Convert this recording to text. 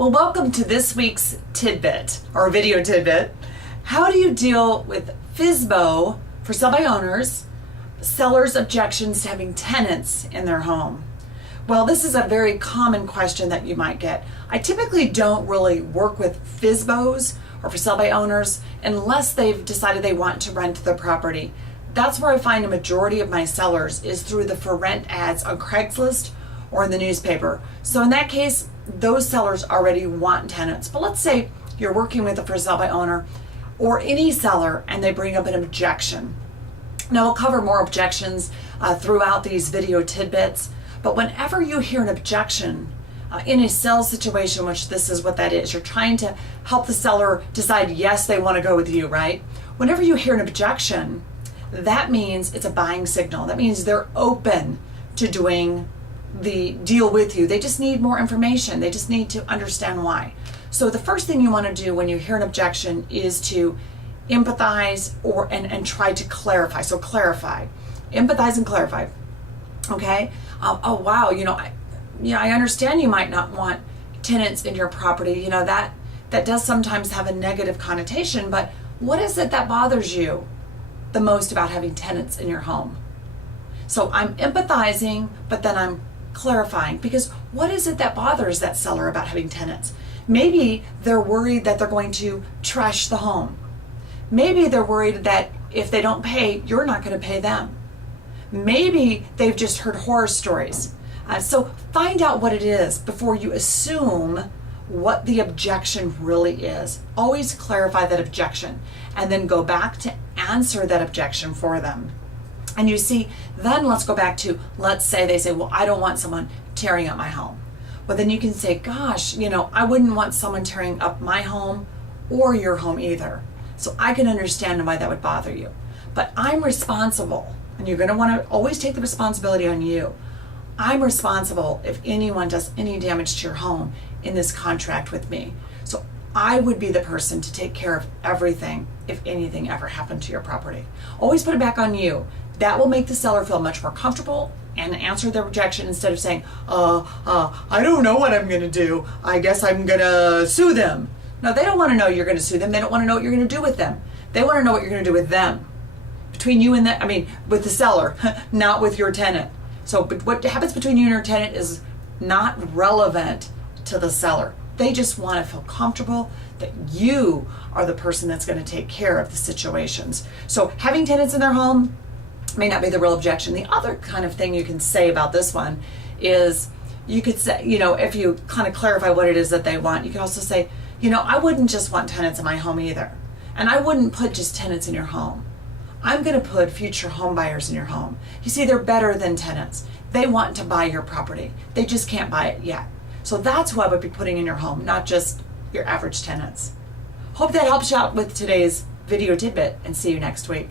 Well, welcome to this week's tidbit, or video tidbit. How do you deal with FSBO for sell by owners, sellers' objections to having tenants in their home? Well, this is a very common question that you might get. I typically don't really work with FSBOs or for sell by owners unless they've decided they want to rent their property. That's where I find a majority of my sellers is through the for rent ads on Craigslist or in the newspaper. So in that case, those sellers already want tenants. But let's say you're working with a for sale by owner or any seller and they bring up an objection. Now we'll cover more objections throughout these video tidbits, but whenever you hear an objection in a sales situation, which this is what that is, you're trying to help the seller decide yes, they want to go with you, right? Whenever you hear an objection, that means it's a buying signal. That means they're open to doing the deal with you. They just need more information. They just need to understand why. So the first thing you want to do when you hear an objection is to empathize and try to clarify. So clarify, empathize and clarify. Okay. Oh wow. I understand you might not want tenants in your property. That does sometimes have a negative connotation. But what is it that bothers you the most about having tenants in your home? So I'm empathizing, but then I'm clarifying, because what is it that bothers that seller about having tenants? Maybe they're worried that they're going to trash the home. Maybe they're worried that if they don't pay, you're not going to pay them. Maybe they've just heard horror stories. So find out what it is before you assume what the objection really is. Always clarify that objection and then go back to answer that objection for them. And you see, then let's go back to, let's say they say, well, I don't want someone tearing up my home. Well, then you can say, gosh, I wouldn't want someone tearing up my home or your home either. So I can understand why that would bother you. But I'm responsible, and you're going to want to always take the responsibility on you. I'm responsible if anyone does any damage to your home in this contract with me. So I would be the person to take care of everything if anything ever happened to your property. Always put it back on you. That will make the seller feel much more comfortable and answer their rejection instead of saying, I don't know what I'm going to do. I guess I'm going to sue them. No, they don't want to know you're going to sue them. They don't want to know what you're going to do with them. They want to know what you're going to do with them. Between you and with the seller, not with your tenant. So but what happens between you and your tenant is not relevant to the seller. They just want to feel comfortable that you are the person that's going to take care of the situations. So having tenants in their home may not be the real objection. The other kind of thing you can say about this one is you could say, if you kind of clarify what it is that they want, you can also say, I wouldn't just want tenants in my home either. And I wouldn't put just tenants in your home. I'm going to put future home buyers in your home. You see, they're better than tenants. They want to buy your property. They just can't buy it yet. So that's who I would be putting in your home, not just your average tenants. Hope that helps you out with today's video tidbit, and see you next week.